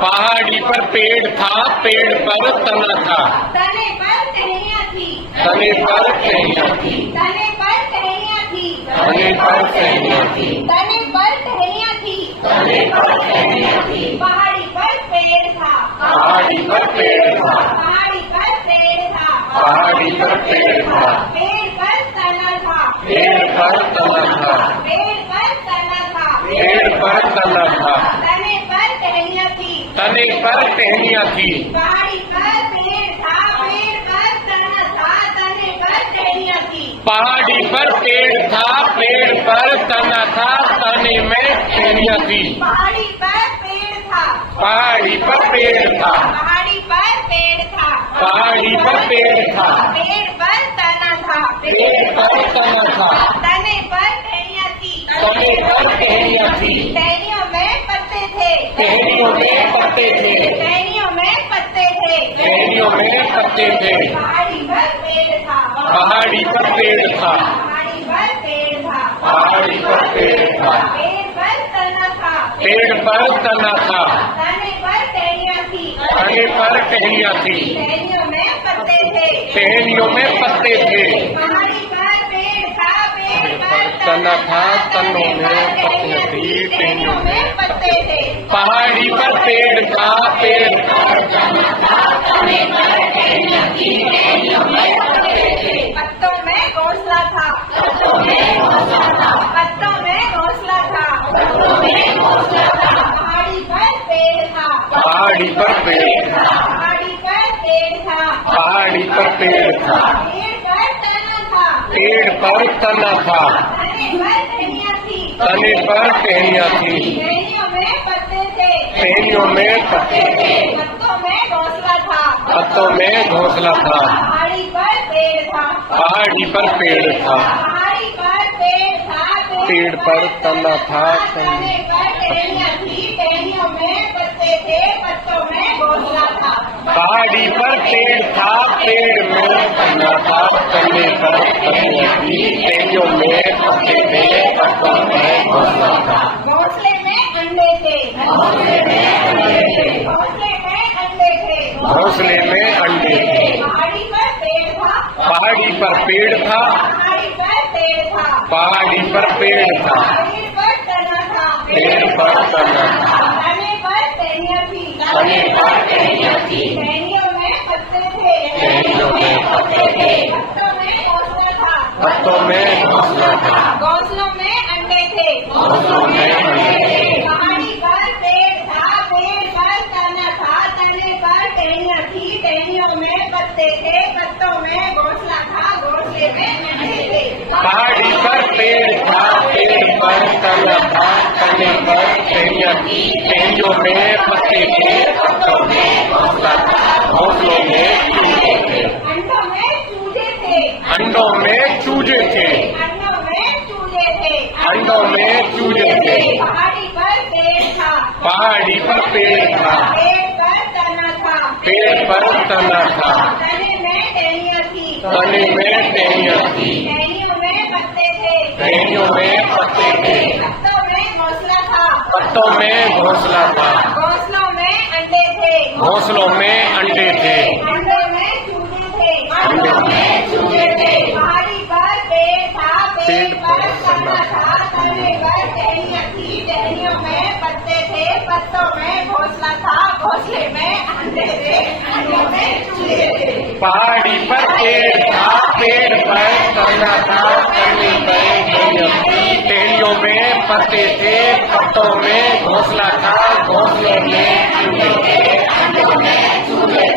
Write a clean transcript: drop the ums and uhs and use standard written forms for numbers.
पहाड़ी पर पेड़ था, पेड़ पर तना था, तने पर टहनियाँ थी, तने पर टहनियाँ थी, तने पर टहनियाँ थी, तने पर टहनियाँ थी, तने पर टहनियाँ थी, तने पर टहनियाँ थी। पहाड़ी पर पेड़ था, पहाड़ी पर पेड़ था, पहाड़ी पर पेड़ था, पहाड़ी पर पेड़ था, पेड़ पर तना था, पेड़ पर तना था, पेड़ पर तना था, पेड़ पर तना था, तने पर टहनियाँ थी, तने पर टहनियाँ थी। पहाड़ी पर पेड़ था, पेड़ पर तना था, तने पर टहनियाँ थी, पहाड़ी पर पेड़ था, पेड़ पर तना था, तने में टहनियाँ थी। पहाड़ी पर पेड़ था, पहाड़ी पर पेड़ था, पहाड़ी पर पेड़ था, पहाड़ी पर पेड़ था, पेड़ पर तना था, पेड़ पर तना था, तने पर टहनियाँ थी, तने पर टहनियाँ थी। टहनियों में पत्ते थे, टहनियों में पत्ते थे, टहनियों में पत्ते थे, टहनियों में पत्ते थे। पहाड़ी पर पेड़ था, पहाड़ी पर पेड़ था, पहाड़ी पर पेड़ था, पहाड़ी पर पेड़ था, पेड़ पर तना था, पेड़ पर तना था, तने पर टहनियाँ थी, तने पर टहनियाँ थी, टहनियों में पत्ते थे, टहनियों में पत्ते थे। पहाड़ी पर पेड़ था, पेड़ पर तना था, तनों में पत्तियाँ थी, टहनियों में पत्ते थे, पहाड़ी पर पेड़ था, पेड़ पर तना था, तने पर टहनियाँ थी, टहनियों में पत्ते थे। पत्तों में घोंसला था, पत्तों में घोंसला था, पत्तों में घोंसला था, पत्तों में घोंसला था। पहाड़ी पर पेड़ था, पहाड़ी पर पेड़ था, पहाड़ी पर पेड़ था, पहाड़ी पर पेड़ था, पेड़ पर तना था, पेड़ पर तना था, तने पर टहनियाँ थी, तने पर टहनियाँ थी, टहनियों में पत्ते थे, टहनियों में पत्ते थे। पत्तों में घोंसला था, पत्तों में घोंसला था, पहाड़ी पर पेड़ था, पहाड़ी पर पेड़ था, पहाड़ी पर पेड़ था, पेड़ पर तना था, तने पर टहनियाँ थी, टहनियों में पत्ते थे, पत्तों में घोंसला था, पहाड़ी पर पेड़ था, पेड़ में तना था, तने पर पत्तियाँ थी, टहनियों में पत्ते थे, पत्तों में घोंसला था। घोंसले में अंडे थे, घोंसले में अंडे थे, घोंसले में अंडे थे, घोंसले में अंडे थे। पहाड़ी पर पेड़ था, पहाड़ी पर पेड़ था, पहाड़ी पर पेड़ था, पहाड़ी पर पेड़ था, पेड़ पर तना था, पेड़ पर तना था, तने पर टहनियाँ थी, तने पर टहनियाँ थी, टहनियों में पत्ते थे, टहनियों में पत्ते थे, पत्तों में घोंसला था, पत्तों में घोंसला था, घोंसलों में अंडे थे, घोंसलों में अंडे थे। पहाड़ी पर पेड़ था, पेड़ पर तना था, तने पर टहनियाँ थी, टहनियों में पत्ते थे, पत्तों में घोंसला था, घोंसले में अंडे थे, पहाड़ी पर पेड़ था, पेड़ पर तना था, तने पर टहनियाँ थी, टहनियों में पत्ते थे, पत्तों में घोंसला था, घोंसलों में चूजे थे। अंडों में चूजे थे, अंडों में चूजे थे, अंडों में चूजे थे, अंडों में चूजे थे। पहाड़ी पर पेड़ था, पहाड़ी पर पेड़ था, पेड़ पर तना था, पेड़ पर तना था, तने में टहनियाँ थी, तने में टहनियाँ थी, टहनियों में पत्ते थे, टहनियों में पत्ते थे, पत्तों में घोंसला था, पत्तों में घोंसला था, घोंसलों में अंडे थे, घोंसलों में अंडे थे, अंडों में चूजे थे, अंडों में चूजे थे। पहाड़ी पर पेड़ था, पेड़ पेड़ पर पर तना तना था, तने पर टहनियाँ थी, टहनियों में पत्ते थे, पत्तों में घोंसला था, घोंसले में अंडे थे, अंडों में चूजे थे, पहाड़ी पर पेड़ था, पेड़ पर तना था, तने पर टहनियाँ थी, टहनियों में पत्ते थे, पत्तों में घोंसला था, घोंसलों में अंडे थे, अंडों में चूजे